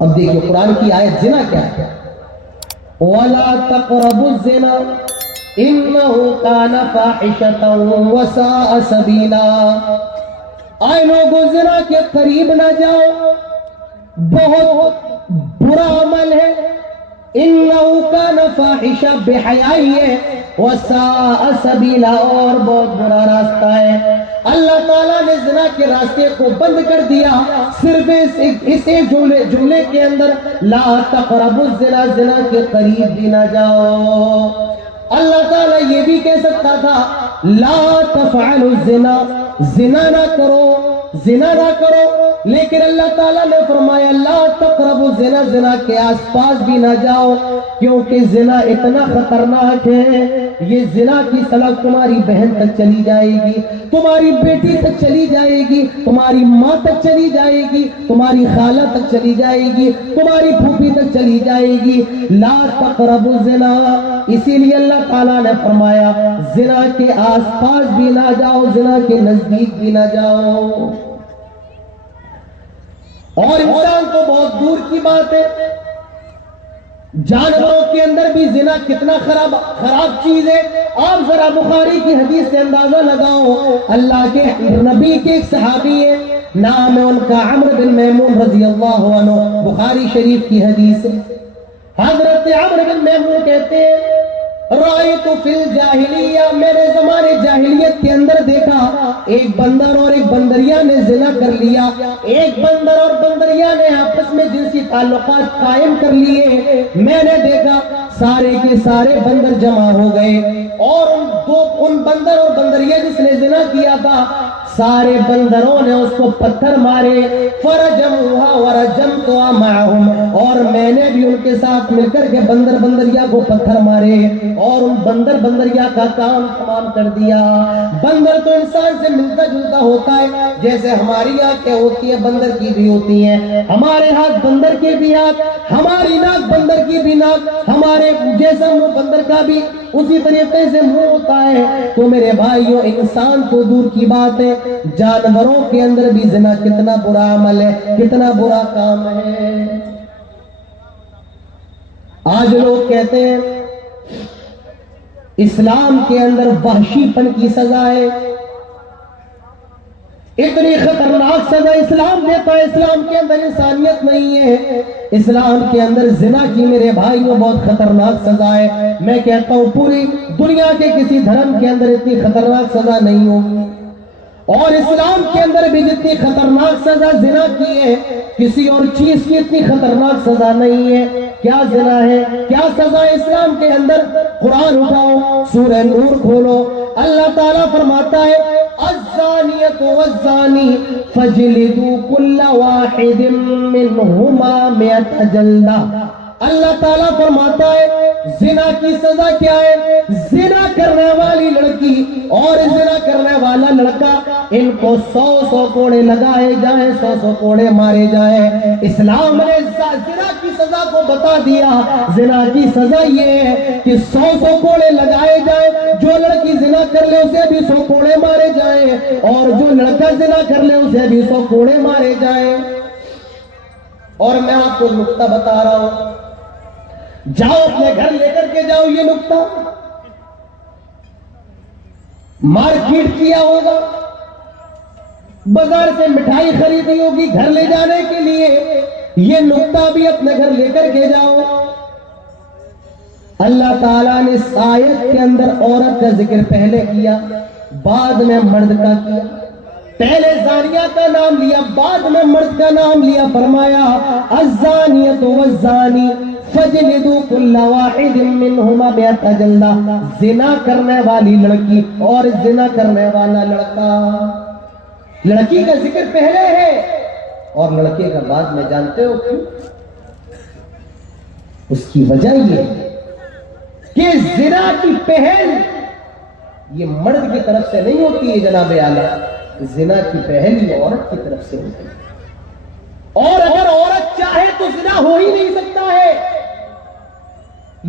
اب دیکھیں قرآن کی آیت زنا کیا ہے؟ وَلَا تَقْرَبُوا الزِّنَا إِنَّهُ كَانَ فَاحِشَةً وَسَاءَ سَبِيلًا، آئے لوگوں زنا کے قریب نہ جاؤ، بہت برا عمل ہے، إِنَّهُ كَانَ فَاحِشَةً بے حیائی ہے، وَسَاءَ سَبِيلًا اور بہت برا راستہ ہے۔ اللہ تعالیٰ نے زنا کے راستے کو بند کر دیا، صرف اس جملے کے اندر لا تقربوا الزنا، زنا کے قریب بھی نہ جاؤ۔ اللہ تعالیٰ یہ بھی کہہ سکتا تھا لا تفعلوا الزنا، زنا نہ کرو، زنا نہ کرو، لیکن اللہ تعالیٰ نے فرمایا لا تقربوا الزنا، زنا کے آس پاس بھی نہ جاؤ، کیونکہ زنا اتنا خطرناک ہے، یہ زنا کی سلک تمہاری بہن تک چلی جائے گی، تمہاری بیٹی تک چلی جائے گی، تمہاری ماں تک چلی جائے گی، تمہاری خالہ تک چلی جائے گی، تمہاری پھوپھی تک چلی جائے گی۔ لا تقربوا الزنا، اسی لیے اللہ تعالیٰ نے فرمایا زنا کے آس پاس بھی نہ جاؤ، زنا کے نزدیک بھی نہ جاؤ۔ اور انسان تو بہت دور کی بات ہے، جانوروں کے اندر بھی زنا کتنا خراب چیز ہے۔ آپ ذرا بخاری کی حدیث سے اندازہ لگاؤ، اللہ کے نبی کے ایک صحابی ہے، نام ہے ان کا عمرو بن میمون رضی اللہ عنہ، بخاری شریف کی حدیث ہے۔ حضرت عمرو بن میمون کہتے ہیں رأیت فی الجاہلیہ، میں نے زمانے جاہلیت کے اندر دیکھا ایک بندر اور ایک بندریا نے زنا کر لیا، ایک بندر اور بندریا نے آپس میں جنسی تعلقات قائم کر لیے۔ میں نے دیکھا سارے کے سارے بندر جمع ہو گئے اور ان بندر اور بندریا جس نے زنا کیا تھا سارے بندروں نے اس کو پتھر مارے، فرجموها ورجمتها معهم، اور میں نے بھی ان کے ساتھ مل کر کے بندر بندریا کو پتھر مارے اور ان بندر بندریا کا کام تمام کر دیا۔ بندر تو انسان سے ملتا جلتا ہوتا ہے، جیسے ہماری آنکھیں ہوتی ہیں بندر کی بھی ہوتی ہیں، ہمارے ہاتھ بندر کے بھی ہاتھ، ہماری ناک بندر کی بھی ناک، ہمارے جیسا منہ بندر کا بھی اسی طریقے سے منہ ہوتا ہے۔ تو میرے بھائیوں انسان تو دور کی بات ہے، جانوروں کے اندر بھی زنا کتنا برا عمل ہے، کتنا برا کام ہے۔ آج لوگ کہتے ہیں اسلام کے اندر وحشی پن کی سزا ہے، اتنی خطرناک سزا اسلام دیتا ہے، اسلام کے اندر انسانیت نہیں ہے، اسلام کے اندر زنا کی میرے بھائیوں بہت خطرناک سزا ہے۔ میں کہتا ہوں پوری دنیا کے کسی دھرم کے اندر اتنی خطرناک سزا نہیں ہوگی، اور اسلام کے اندر بھی جتنی خطرناک سزا زنا کی ہے کسی اور چیز کی اتنی خطرناک سزا نہیں ہے۔ کیا زنا ہے، کیا سزا ہے اسلام کے اندر؟ قرآن اٹھاؤ، سورہ نور کھولو، اللہ تعالیٰ فرماتا ہے الزانیۃ والزانی فجلدوا کل واحد منہما 100 جلدہ۔ اللہ تعالیٰ فرماتا ہے زنا کی سزا کیا ہے؟ زنا کرنے والی لڑکی اور زنا کرنے والا لڑکا، ان کو 100 کوڑے لگائے جائیں، 100 کوڑے مارے جائیں۔ اسلام نے زنا کی سزا کو بتا دیا، زنا کی سزا یہ ہے کہ 100 کوڑے لگائے جائیں، جو لڑکی زنا کر لے اسے بھی 100 کوڑے مارے جائیں، اور جو لڑکا زنا کر لے اسے بھی 100 کوڑے مارے جائیں۔ اور میں آپ کو نقطہ بتا رہا ہوں، جاؤ اپنے گھر لے کر کے جاؤ یہ نقطہ، مارکیٹ کیا ہوگا، بازار سے مٹھائی خریدی ہوگی گھر لے جانے کے لیے، یہ نقطہ بھی اپنے گھر لے کر کے جاؤ۔ اللہ تعالیٰ نے اس آیت کے اندر عورت کا ذکر پہلے کیا، بعد میں مرد کا کیا، پہلے زانیہ کا نام لیا، بعد میں مرد کا نام لیا، فرمایا الزانیۃ والزانی فجلدوا کل واحد منہما 100 جلدہ۔ زنا کرنے والی لڑکی اور زنا کرنے والا لڑکا، لڑکی کا ذکر پہلے ہے اور لڑکے کا بعد میں، جانتے ہو کیوں؟ اس کی وجہ یہ ہے کہ زنا کی پہل یہ مرد کی طرف سے نہیں ہوتی ہے جناب اعلیٰ، زنا کی پہل یہ عورت کی طرف سے ہوتی ہے، اور اگر عورت چاہے تو زنا ہو ہی نہیں سکتا ہے۔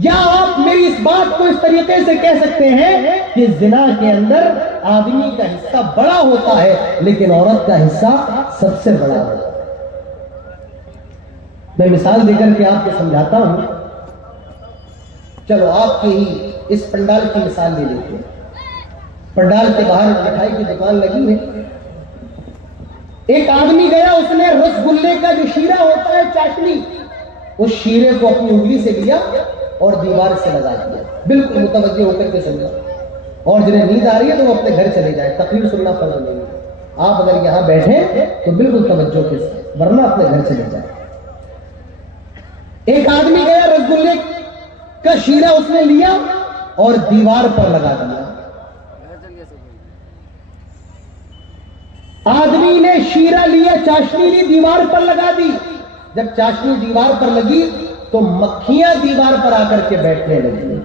یا آپ میری اس بات کو اس طریقے سے کہہ سکتے ہیں کہ زنا کے اندر آدمی کا حصہ بڑا ہوتا ہے لیکن عورت کا حصہ سب سے بڑا ہوتا ہے۔ میں مثال دے کر کے آپ کو سمجھاتا ہوں. چلو آپ کے ہی اس پنڈال کی مثال لے لیتے ہیں. پنڈال کے باہر مٹھائی کی دکان لگی ہے. ایک آدمی گیا, اس نے رس گلے کا جو شیرہ ہوتا ہے, چاشنی, اس شیرے کو اپنی انگلی سے لیا اور دیوار سے لگا دیا. بالکل متوجہ ہو کر کے سمجھا. اور جنہیں نیند آ رہی ہے تو وہ اپنے گھر چلے جائے, تقریر سننا فرض نہیں ہے. آپ اگر یہاں بیٹھے تو بالکل توجہ کے ساتھ, ورنہ اپنے گھر چلے جائے. ایک آدمی گیا, رس گلے کا شیرہ اس نے لیا اور دیوار پر لگا دیا. آدمی نے شیرہ لیا, چاشنی لی, دیوار پر لگا دی. جب چاشنی دیوار پر لگی تو مکھیاں دیوار پر آ کر کے بیٹھنے لگی.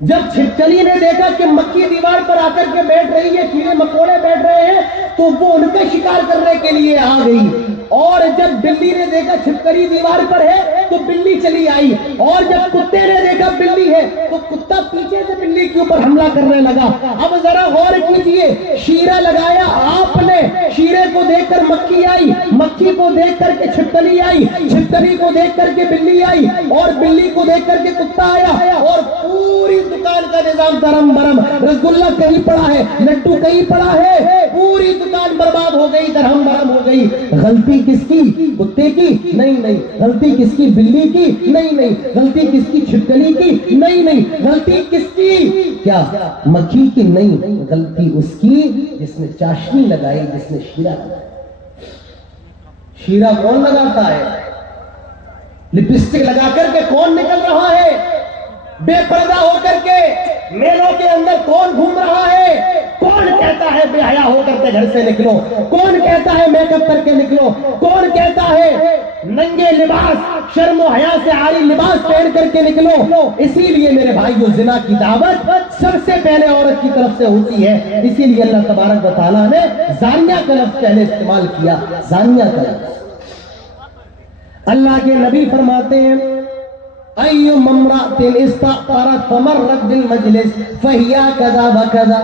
جب چھپکلی نے دیکھا کہ مکھی دیوار پر آ کر کے بیٹھ رہی ہے, کیڑے مکوڑے بیٹھ رہے ہیں, تو وہ ان کا شکار کرنے کے لیے آ گئی. اور جب بلی نے دیکھا چھپکلی دیوار پر ہے تو بلی چلی آئی. اور جب کتے نے دیکھا بلی ہے تو کتا پیچھے سے بلی کے اوپر حملہ کرنے لگا. اب ذرا غور کیجئے, شیرہ لگایا آپ نے, شیرے کو دیکھ کر مکھی آئی, مکھی کو دیکھ کر کے چھپکلی آئی, چھپکلی کو دیکھ کر کے بلی آئی, اور بلی کو دیکھ کر کے کتا آیا, اور پوری دکان کا نظام درم برم. رسگلہ کہیں پڑا ہے, لڈو کہیں پڑا ہے, پوری دکان برباد ہو گئی, درہم برہم ہو گئی. غلطی کس کی؟ کتے کی؟ نہیں. غلطی کس کی؟ بلی کی؟ نہیں. غلطی کس کی؟ چھپکلی کی؟ نہیں. غلطی کس کی؟ کیا مکھی کی؟ نہیں. غلطی اس کی جس نے چاشنی لگائی, جس نے شیرہ لگایا. شیرہ کون لگاتا ہے؟ لپسٹک لگا کر کے کون نکل رہا ہے؟ بے پردہ ہو کر کے میلوں کے اندر کون گھوم رہا ہے؟ کون کہتا ہے بے حیا ہو کر کے گھر سے نکلو؟ کون کہتا ہے میک اپ کر کے نکلو؟ کون کہتا ہے ننگے لباس, شرم و حیا سے عاری لباس پہن کر کے نکلو؟ اسی لیے میرے بھائیو, زنا کی دعوت سب سے پہلے عورت کی طرف سے ہوتی ہے. اسی لیے اللہ تبارک و تعالیٰ نے زانیہ کا لفظ پہلے استعمال کیا, زانیہ کا لفظ. اللہ کے نبی فرماتے ہیں, ايُّمَّ امرأة استأثرت فمرت بالمجلس فهي كذا وكذا.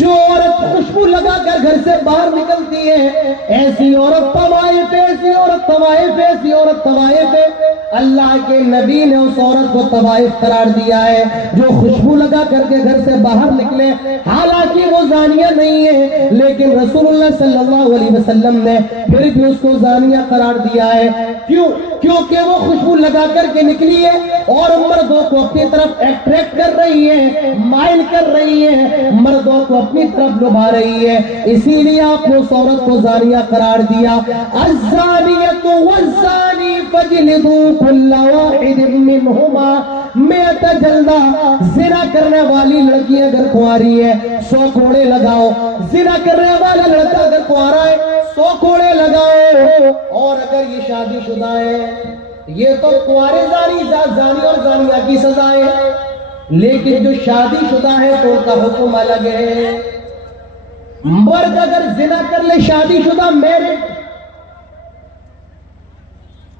جو عورت خوشبو لگا کر گھر سے باہر نکلتی ہے, ایسی عورت طوائف, ایسی عورت طوائف, ایسی عورت طوائف. اللہ کے نبی نے اس عورت کو طوائف قرار دیا ہے جو خوشبو لگا کر کے گھر سے باہر نکلے. حالانکہ وہ زانیہ نہیں ہے, لیکن رسول اللہ صلی اللہ علیہ وسلم نے پھر بھی اس کو زانیہ قرار دیا ہے. کیوں؟ کیونکہ وہ خوشبو لگا کر کے نکلی ہے اور مردوں کو اپنی طرف اٹریکٹ کر رہی ہے, مائل کر رہی ہے, مردوں کو اپنی طرف لبھا رہی ہے. اسی لیے آپ نے اس عورت کو زانیہ قرار دیا. الزانیۃ والزانی فاجلدوا کل واحد منہما مئۃ جلدہ. زنا کرنے والی لڑکی اگر کنواری ہے 100 کوڑے لگاؤ, زنا کرنے والا لڑکا اگر کنوارا ہے 100 کوڑے لگاؤ. اور اگر یہ شادی شدہ ہے, یہ تو کنوارے زانی اور زانیہ کی سزا ہے, لیکن جو شادی شدہ ہے تو ان کا حکم الگ ہے. مرد اگر زنا کر لے, شادی شدہ میرڈ,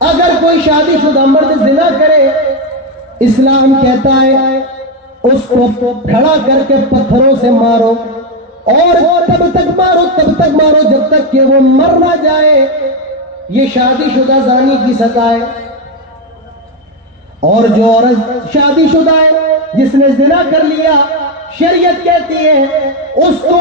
اگر کوئی شادی شدہ مرد زنا کرے, اسلام کہتا ہے اس کو کھڑا کر کے پتھروں سے مارو, اور تب تک مارو جب تک کہ وہ مر نہ جائے. یہ شادی شدہ زانی کی سزا ہے. اور جو عورت شادی شدہ ہے جس نے زنا کر لیا, شریعت کہتی ہے اس کو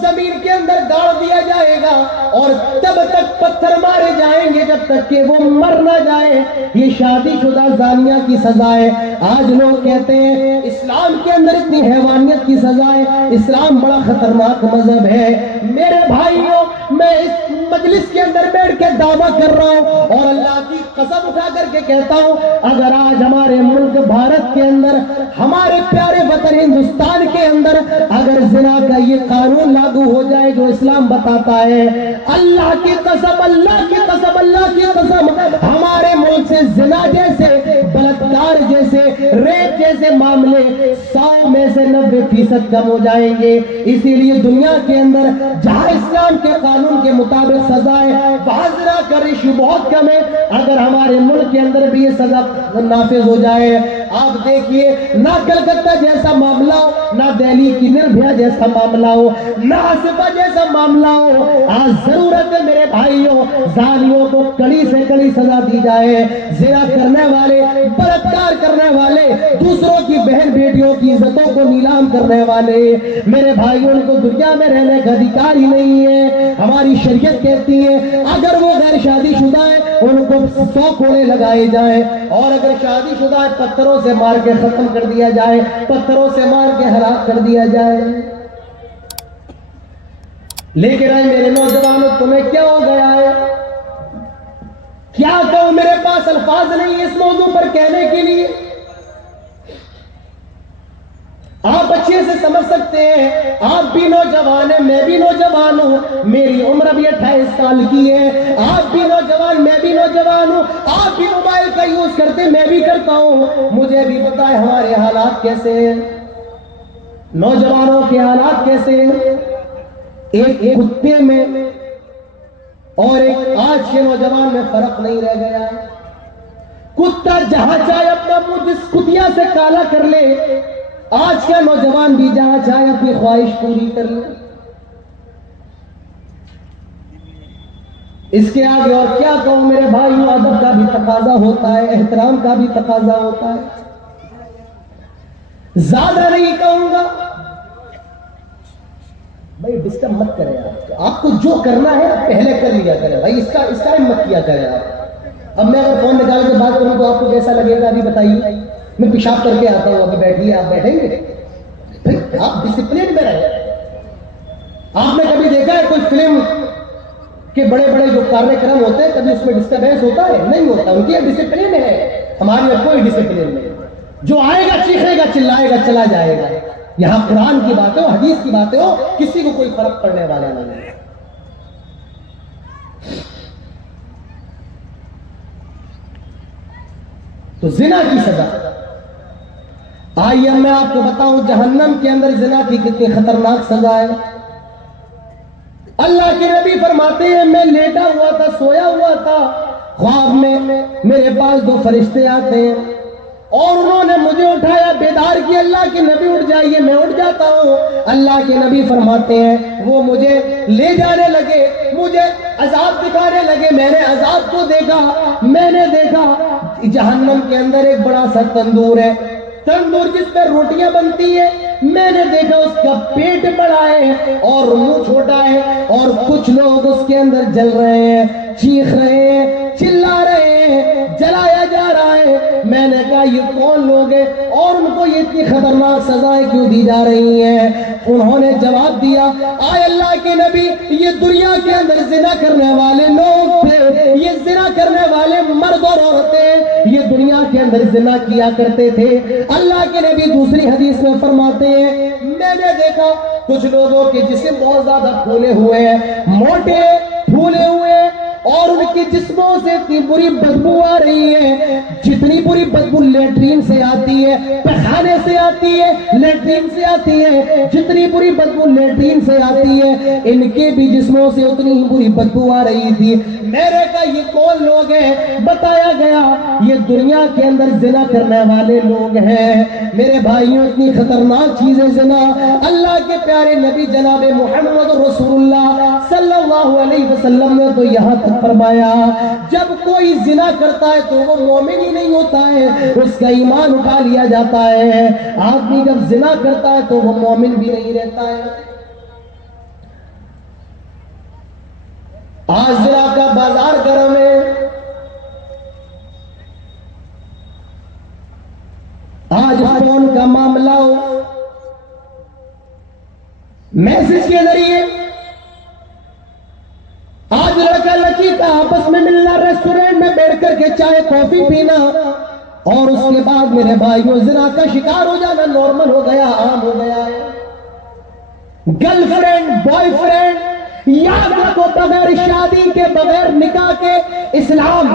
زمین کے اندر گاڑ دیا جائے گا اور تب تک پتھر مارے جائیں گے جب تک کہ وہ مر نہ جائے. یہ شادی شدہ زانیہ کی سزا ہے. آج لوگ کہتے ہیں اسلام کے اندر اتنی حیوانیت کی سزا ہے, اسلام بڑا خطرناک مذہب ہے. میرے بھائیوں, میں اس مجلس کے اندر بیٹھ کے دعویٰ کر رہا ہوں اور اللہ کی قسم اٹھا کر کے کہتا ہوں, اگر آج ہمارے ملک بھارت کے اندر, ہمارے پیارے وطن ہندوستان کے اندر اگر زنا کا یہ قانون لاگو ہو جائے جو اسلام بتاتا ہے, اللہ کی قسم, اللہ کی قسم, اللہ کی قسم, ہمارے ملک سے زنا جیسے, بلاತ್ಕಾರ جیسے, ریپ جیسے معاملے 100 میں سے 90% کم ہو جائیں گے. اسی لیے دنیا کے اندر جہاں اسلام کے قانون کے مطابق سزا ہے وہاں زنا کا ریشیو بہت کم ہے. اگر ہمارے ملک کے اندر بھی یہ سزا نافذ ہو جائے, آپ دیکھیے نہ کلکتہ جیسا معاملہ ہو، نہ دہلی کی نربھیا جیسا معاملہ ہو، نہ آصفہ جیسا معاملہ ہو، آج ضرورت ہے میرے بھائیوں زانیوں کو کڑی سے کڑی سزا دی جائے۔ زنا کرنے والے، بلاತ್ಕಾರ کرنے والے، دوسروں کی بہن بیٹیوں کی عزتوں کو نیلام کرنے والے میرے بھائیوں کو دنیا میں رہنے کا ادھیکار ہی نہیں ہے۔ ہماری شریعت کہتی ہے اگر وہ غیر شادی شدہ ہے ان کو 100 کوڑے لگائے جائیں، اور اگر شادی شدہ ہے پتھروں سے مار کے ختم کر دیا جائے، پتھروں سے مار کے ہلاک کر دیا جائے۔ لیکن آج میرے نوجوانوں تمہیں کیا ہو گیا ہے؟ کیا کہوں، میرے پاس الفاظ نہیں اس موضوع پر کہنے کے لیے۔ آپ اچھے سے سمجھ سکتے ہیں، آپ بھی نوجوان ہیں، میں بھی نوجوان ہوں، میری عمر بھی 28 سال کی ہے، آپ بھی نوجوان، میں بھی نوجوان ہوں، آپ بھی موبائل کا یوز کرتے، میں بھی کرتا ہوں، مجھے بھی پتا ہے ہمارے حالات کیسے ہیں، نوجوانوں کے حالات کیسے ہیں۔ ایک کتے میں اور ایک آج کے نوجوان میں فرق نہیں رہ گیا۔ کتا جہاں چاہے اپنا منہ جس کتیا سے کالا کر لے، آج کا نوجوان بھی جہاں چاہے اپنی خواہش پوری کر لے۔ اس کے آگے اور کیا کہوں میرے بھائیوں، ادب کا بھی تقاضا ہوتا ہے، احترام کا بھی تقاضا ہوتا ہے، زیادہ نہیں کہوں گا۔ بھائی ڈسٹرب مت کریں، آپ کو جو کرنا ہے پہلے کر لیا کریں بھائی، اس کا مت کیا کریں آپ۔ اب میں اگر فون نکال کے بات کروں تو آپ کو کیسا لگے گا ابھی بتائیے؟ میں پیشاب کر کے آتا ہوں، ابھی بیٹھیے، آپ بیٹھیں گے؟ آپ ڈسپلن میں رہیں۔ آپ نے کبھی دیکھا ہے کوئی فلم کے بڑے بڑے جو کاریہ کرم ہوتے ہیں کبھی اس میں ڈسٹربینس ہوتا ہے؟ نہیں ہوتا، ان کی ڈسپلن ہے، ہمارے یہاں کوئی ڈسپلن نہیں۔ جو آئے گا چیخے گا چلائے گا چلا جائے گا۔ یہاں قرآن کی باتیں ہو، حدیث کی باتیں ہو، کسی کو کوئی فرق پڑنے والا نہیں ہے۔ تو زنا کی سزا، آئیے میں آپ کو بتاؤں جہنم کے اندر زنا کی کتنی خطرناک سزا ہے۔ اللہ کے نبی فرماتے ہیں میں لیٹا ہوا تھا، سویا ہوا تھا، خواب میں میرے پاس 2 فرشتے آتے ہیں اور انہوں نے مجھے اٹھایا، بیدار کیا، اللہ کے نبی اٹھ جائیے، میں اٹھ جاتا ہوں۔ اللہ کے نبی فرماتے ہیں وہ مجھے لے جانے لگے، مجھے عذاب دکھانے لگے، میں نے عذاب کو دیکھا، میں نے دیکھا جہنم کے اندر ایک بڑا سا تندور ہے، تندور جس پہ روٹیاں بنتی ہیں، میں نے دیکھا اس کا پیٹ بڑا ہے اور منہ چھوٹا ہے، اور کچھ لوگ اس کے اندر جل رہے ہیں، چیخ رہے ہیں، چلا رہے ہیں، جلایا جا رہا ہے۔ میں نے کہا یہ کون لوگ ہیں اور ان کو یہ اتنی خطرناک سزائیں کیوں دی جا رہی ہیں؟ انہوں نے جواب دیا آئے اللہ کے نبی یہ دنیا کے اندر زنا کرنے والے لوگ تھے، یہ زنا کرنے والے مرد اور عورتیں یہ دنیا کے اندر زنا کیا کرتے تھے۔ اللہ کے نبی دوسری حدیث میں فرماتے ہیں میں نے دیکھا کچھ لوگوں کے جسم بہت زیادہ پھولے ہوئے ہیں، موٹے پھولے ہوئے ہیں، اور ان کے جسموں سے اتنی بری بدبو آ رہی ہے، جتنی بری بدبو لیٹرین سے آتی ہے، پیخانے سے آتی ہے، لیٹرین سے آتی ہے، جتنی بری بدبو لیٹرین سے آتی ہے ان کے بھی جسموں سے اتنی ہی بری بدبو آ رہی تھی۔ میرے کہا یہ کون لوگ ہیں؟ بتایا گیا یہ دنیا کے اندر زنا کرنے والے لوگ ہیں۔ میرے بھائیوں اتنی خطرناک چیز ہے زنا۔ اللہ کے پیارے نبی جناب محمد رسول اللہ صلی اللہ علیہ وسلم نے تو یہاں تک فرمایا جب کوئی زنا کرتا ہے تو وہ مومن ہی نہیں ہوتا ہے، اس کا ایمان اٹھا لیا جاتا ہے۔ آدمی جب زنا کرتا ہے تو وہ مومن بھی نہیں رہتا ہے۔ آج زنا کا بازار گرم ہے، آج فون کا معاملہ ہو، میسج کے ذریعے آج لڑکا لڑکی کا آپس میں ملنا، ریسٹورینٹ میں بیٹھ کر کے چائے کافی پینا، اور اس کے بعد میرے بھائیوں زنا کا شکار ہو جانا نارمل ہو گیا، عام ہو گیا ہے۔ گرل فرینڈ، بوائے فرینڈ، یاد رکھو بغیر شادی کے، بغیر نکاح کے اسلام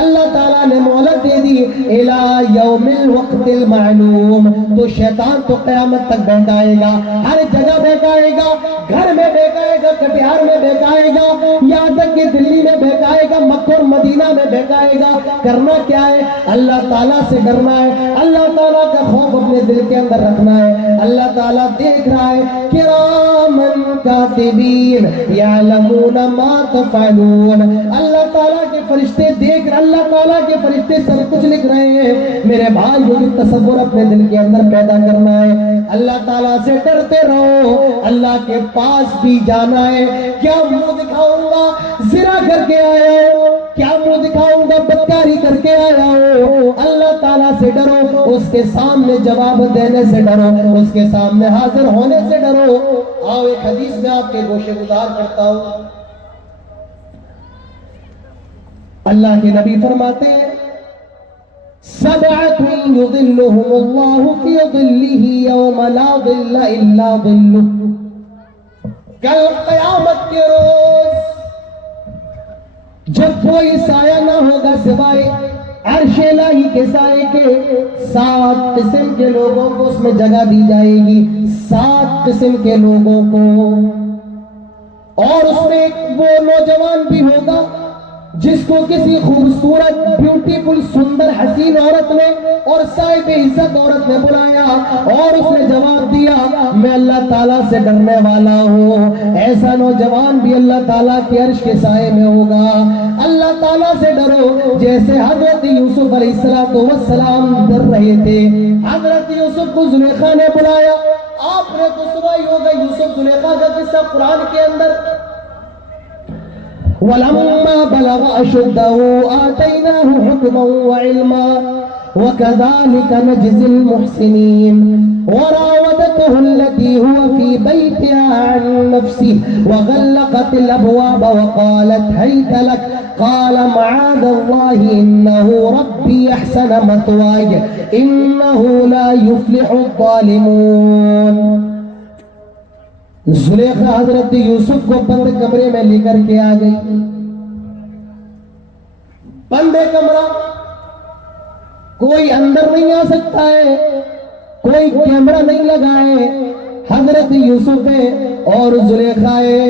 اللہ تعالیٰ نے مہلت دے دی الی یوم الوقت المعلوم، تو شیطان تو قیامت تک بہکائے گا، ہر جگہ بہکائے گا، گھر میں بہکائے گا، کٹیہار میں بہکائے گا، یہاں تک کہ دلی میں بہکائے گا، مکہ اور مدینہ میں بہکائے گا۔ کرنا کیا ہے؟ اللہ تعالیٰ سے ڈرنا ہے، اللہ تعالیٰ کا خوف اپنے دل کے اندر رکھنا ہے۔ اللہ تعالیٰ دیکھ رہا ہے، کرامن کاتبین یعلمون ما تفعلون، اللہ تعالیٰ کے فرشتے دیکھ رہے، اللہ تعالیٰ کے فرشتے سب کچھ لکھ رہے ہیں۔ میرے بھائی یہ تصور اپنے دل کے اندر پیدا کرنا ہے۔ اللہ تعالیٰ سے ڈرتے رہو، اللہ کے پاس بھی جانا ہے۔ کیا منہ دکھاؤں گا زنا کر کے آیا ہو، کیا منہ دکھاؤں گا بدکاری کر کے آیا ہو؟ اللہ تعالیٰ سے ڈرو، اس کے سامنے جواب دینے سے ڈرو، اس کے سامنے حاضر ہونے سے ڈرو۔ آؤ ایک حدیث میں آپ کے گوشے گزار کرتا ہوں۔ اللہ کے نبی فرماتے ہیں سبعۃ یظلھم اللہ فی ظلہ یوم لا ظل الا ظلہ، کل قیامت کے روز جب کوئی سایہ نہ ہوگا سوائے عرش الہی کے سائے کے، 7 قسم کے لوگوں کو اس میں جگہ دی جائے گی، 7 قسم کے لوگوں کو، اور اس میں وہ نوجوان بھی ہوگا جس کو کسی خوبصورت بیوٹیفل سندر حسین عورت نے اور صاحب عزت عورت نے بلایا اور اس نے جواب دیا میں اللہ تعالیٰ سے ڈرنے والا ہوں۔ ایسا نوجوان بھی اللہ تعالیٰ کے عرش کے سائے میں ہوگا۔ اللہ تعالیٰ سے ڈرو جیسے حضرت یوسف علیہ السلام ڈر رہے تھے۔ حضرت یوسف کو زلیخا نے بلایا، آپ نے تو سنا ہی ہوگا یوسف زلیخا کا قصہ قرآن کے اندر، وَلَمَّا بَلَغَ أَشُدَّهُ آتَيْنَاهُ حُكْمًا وَعِلْمًا وَكَذَلِكَ نَجْزِي الْمُحْسِنِينَ وَرَاوَدَتْهُ الَّتِي هُوَ فِي بَيْتِهَا عَن نَّفْسِهِ وَغَلَّقَتِ الْأَبْوَابَ وَقَالَتْ هَيْتَ لَكَ قَالَ مَعَاذَ اللَّهِ إِنَّهُ رَبِّي أَحْسَنَ مَثْوَايَ إِنَّهُ لَا يُفْلِحُ الظَّالِمُونَ۔ زلیخا حضرت یوسف کو بند کمرے میں لے کر کے آ گئی، بند کمرہ، کوئی اندر نہیں آ سکتا ہے، کوئی کیمرہ نہیں لگا ہے، حضرت یوسف ہے اور زلیخا ہے۔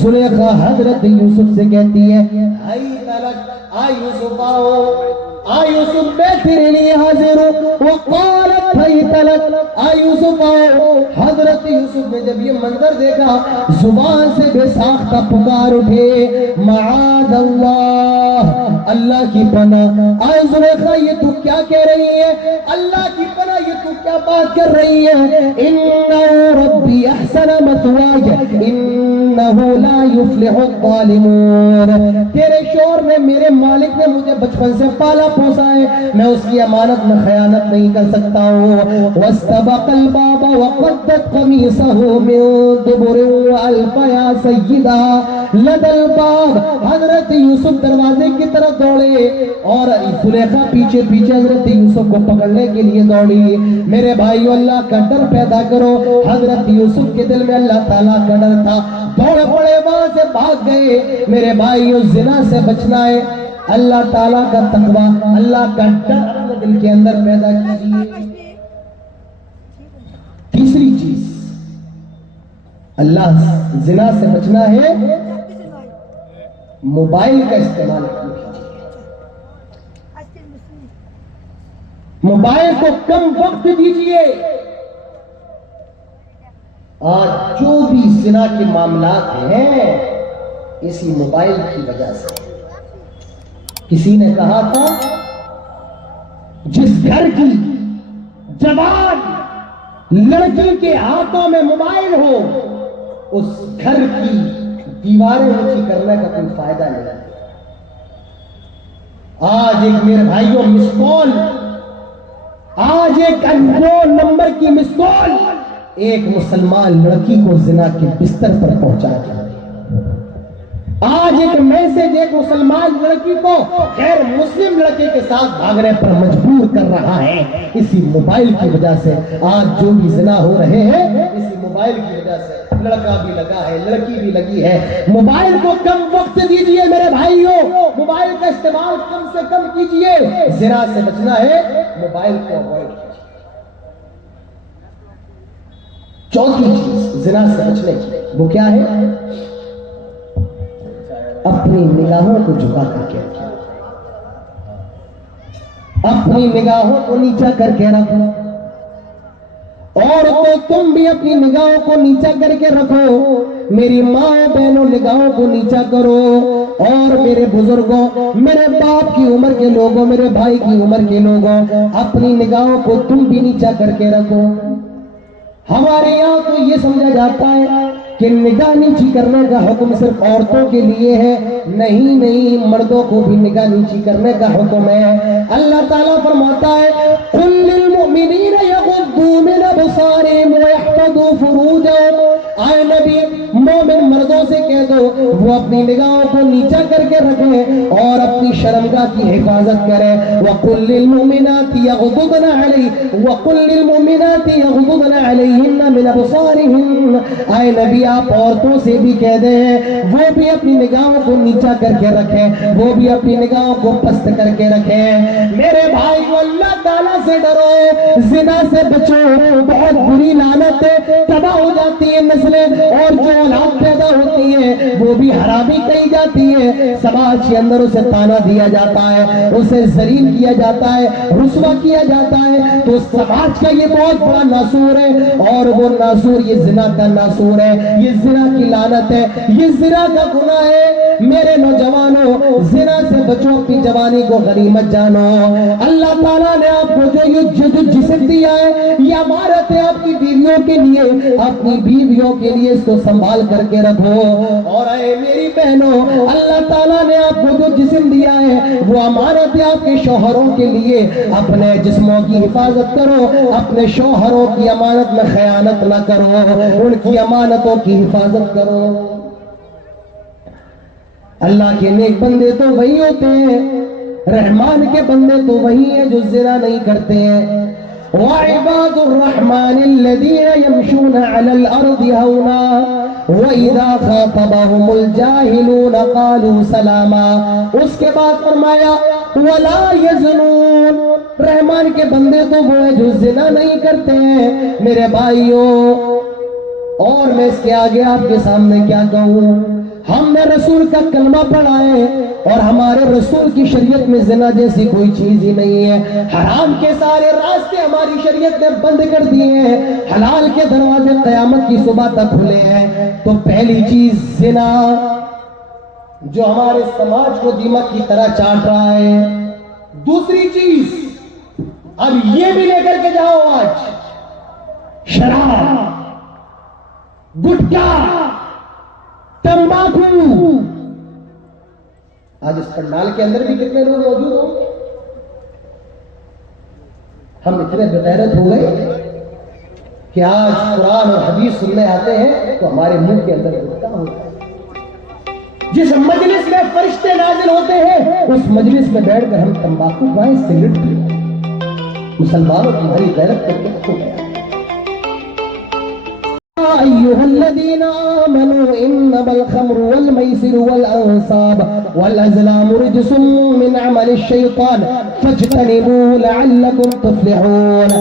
زلیخا حضرت یوسف سے کہتی ہے آ یوسف آؤ، آ یوسف میں تیرے لیے حاضر ہوں، وقالت حیت لک، آ یوسف آؤ۔ حضرت یوسف نے جب یہ منظر دیکھا زبان سے بے ساختہ پکار اٹھے معاذ اللہ، اللہ کی پناہ۔ آئے زلیخا یہ تو کیا کہہ رہی ہے؟ اللہ کی پناہ یہ تو کیا بات کر رہی ہے؟ انہ ربی احسن مثوایا انہ لا یفلح الظالمون، تیرے شوہر نے میرے مالک نے مجھے بچپن سے پالا پوسا ہے، میں اس کی امانت میں خیانت نہیں کر سکتا ہوں۔ واستبق الباب وقدت قمیصه من دبر والف یا سیدہ لدى الباب، حضرت یوسف دروازے کی طرف دوڑے اور زلیخا پیچھے پیچھے حضرت یوسف کو پکڑنے کے لیے دوڑی۔ میرے بھائیو اللہ کا ڈر پیدا کرو۔ حضرت یوسف کے دل میں اللہ تعالیٰ کا ڈر تھا، دوڑ پڑے وہاں سے بھاگ گئے۔ میرے بھائیو زنا سے بچنا ہے، اللہ تعالیٰ کا تقوی، اللہ کا ڈر اپنے دل کے اندر پیدا کیجیے۔ تیسری چیز اللہ زنا سے بچنا ہے، موبائل کا استعمال کیجیے، موبائل کو کم وقت دیجیے۔ آج جو بھی زنا کے معاملات ہیں اسی موبائل کی وجہ سے۔ کسی نے کہا تھا جس گھر کی جوان لڑکی کے ہاتھوں میں موبائل ہو اس گھر کی دیواریں اونچی کرنے کا کوئی فائدہ نہیں۔ آج ایک میرے بھائیوں مس کال، آج ایک اننون نمبر کی مس کال ایک مسلمان لڑکی کو زنا کے بستر پر پہنچا دیا۔ آج ایک میسج ایک مسلمان لڑکی کو غیر مسلم لڑکے کے ساتھ بھاگنے پر مجبور کر رہا ہے، اسی موبائل کی وجہ سے۔ آج جو بھی زنا ہو رہے ہیں اسی موبائل کی وجہ سے لڑکا بھی لگا ہے، لڑکی بھی لگی ہے۔ موبائل کو کم وقت دیجئے میرے بھائیوں، موبائل کا استعمال کم سے کم کیجئے۔ زنا سے بچنا ہے، موبائل کو اوائڈ کیجئے۔ چوتھی چیز زنا سے بچنے کی وہ کیا ہے؟ اپنی نگاہوں کو جھکا کر کے رکھیں، اپنی نگاہوں کو نیچا کر کے رکھو۔ اور تو تم بھی اپنی نگاہوں کو نیچا کر کے رکھو۔ میری ماں بہنوں نگاہوں کو نیچا کرو، اور میرے بزرگوں، میرے باپ کی عمر کے لوگوں، میرے بھائی کی عمر کے لوگوں، اپنی نگاہوں کو تم بھی نیچا کر کے رکھو۔ ہمارے یہاں تو یہ سمجھا جاتا ہے کہ نگاہ نیچی کرنے کا حکم صرف عورتوں کے لیے ہے۔ نہیں نہیں، مردوں کو بھی نگاہ نیچی کرنے کا حکم ہے۔ اللہ تعالیٰ فرماتا ہے قُلْ لِلْمُؤْمِنِينَ يَغُضُّوا مِنْ أَبْصَارِهِمْ وَيَحْفَظُوا فُرُوجَهُمْ۔ آئے نبی، مومن مردوں سے کہہ دو وہ اپنی نگاہوں کو نیچا کر کے رکھیں اور اپنی شرمگاہ کی حفاظت کریں۔ وَقُلْ لِلْمُؤْمِنَاتِ يَغْضُضْنَ عَلَيْهِنَّ مِنْ أَبْصَارِهِنَّ۔ آئے نبی، آپ عورتوں سے بھی کہہ دیں وہ بھی اپنی نگاہوں کو نیچا کر کے رکھیں، وہ بھی اپنی نگاہوں کو پست کر کے رکھیں۔ میرے بھائی کو اللہ تعالیٰ سے ڈرو، زنا سے بچو، بہت بری لعنت ہے، تباہ ہو جاتی ہے نسلیں، اور جو اولاد پیدا ہوتی ہے وہ بھی حرامی کہی جاتی ہے۔ سماج کے اندر اسے تانا دیا جاتا ہے، اسے ذلیل کیا جاتا ہے، رسوا کیا جاتا ہے۔ تو سماج کا یہ بہت بڑا ناسور ہے، اور وہ ناسور یہ زنا کا ناسور ہے، یہ زنا کی لعنت ہے، یہ زنا کا گناہ ہے۔ میرے نوجوانوں، زنا سے بچو، اپنی جوانی کو غنیمت جانو۔ اللہ تعالیٰ نے آپ کو جو جسم دیا ہے، یہ امانت ہے آپ کی بیویوں کے لیے، اپنی بیویوں کے لیے اس کو سنبھال کر کے رکھو۔ اور اے میری بہنوں، اللہ تعالیٰ نے آپ کو جو جسم دیا ہے وہ امانت ہے آپ کے شوہروں کے لیے، اپنے جسموں کی حفاظت کرو، اپنے شوہروں کی امانت میں خیانت نہ کرو، ان کی امانتوں کی حفاظت کرو۔ اللہ کے نیک بندے تو وہی ہوتے ہیں، رحمان کے بندے تو وہی ہیں جو زنا نہیں کرتے ہیں۔ وَعِبَادُ الرَّحْمَنِ الَّذِينَ يَمْشُونَ عَلَى الْأَرْضِ هَوْنًا وَإِذَا خَاطَبَهُمُ الْجَاهِلُونَ قَالُوا سَلَامًا۔ اس کے بعد فرمایا وَلَا يَزْنُونَ، رحمان کے بندے تو وہ ہیں جو زنا نہیں کرتے ہیں۔ میرے بھائیوں، اور میں اس کے آگے آپ کے سامنے کیا کہوں؟ ہم نے رسول کا کلمہ پڑھا ہے، اور ہمارے رسول کی شریعت میں زنا جیسی کوئی چیز ہی نہیں ہے۔ حرام کے سارے راستے ہماری شریعت نے بند کر دیے ہیں، حلال کے دروازے قیامت کی صبح تک کھلے ہیں۔ تو پہلی چیز زنا، جو ہمارے سماج کو دیمک کی طرح چاٹ رہا ہے۔ دوسری چیز، اب یہ بھی لے کر کے جاؤ، آج شراب، گٹکا، تمباکو۔ آج اس پنڈال کے اندر بھی کتنے لوگ موجود ہوں گے؟ ہم اتنے بغیرت ہو گئے کہ آج قرآن اور حدیث سننے آتے ہیں تو ہمارے منہ کے اندر گٹکا ہوتا ہے۔ جس مجلس میں فرشتے نازل ہوتے ہیں اس مجلس میں بیٹھ کر ہم تمباکو کھائیں، سگریٹ پئیں۔ مسلمانوں کی ہماری غیرت پر کیا ہو گیا؟ أيها الذين آمنوا إنما الخمر والميسر والأنصاب والأزلام رجس من عمل الشيطان فاجتنبوه لعلكم تفلحون۔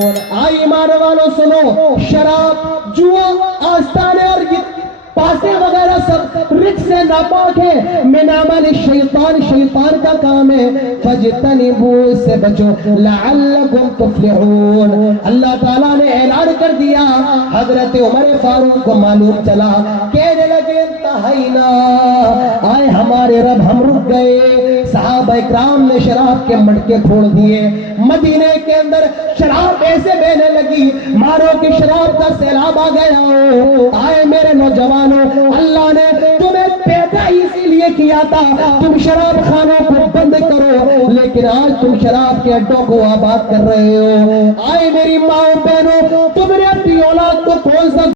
ایمان والو سنو، شراب، جوا، آستانے اور پاسے وغیرہ سب رجس سے ناپاک ہے، من عمل الشیطان، شیطان کا کام ہے، فاجتنبوه، اس سے بچو، لعلکم تفلحون۔ اللہ تعالیٰ نے اعلان کر دیا، حضرت عمر فاروق کو معلوم چلا، کہنے لگے انتہینا، آئے ہمارے رب ہم رک گئے۔ صحابہ اکرام نے شراب کے مٹکے پھوڑ دیے، مدینے کے اندر شراب ایسے بہنے لگی مارو کہ شراب کا سیلاب آ گیا ہو۔ آئے میرے نوجوانوں، اللہ نے تمہیں پیدا اسی لیے کیا تھا تم شراب خانوں کو بند کرو، لیکن آج تم شراب کے اڈوں کو آباد کر رہے ہو۔ آئے میری ماں بہنوں، تم نے اپنی اولاد کو کون سا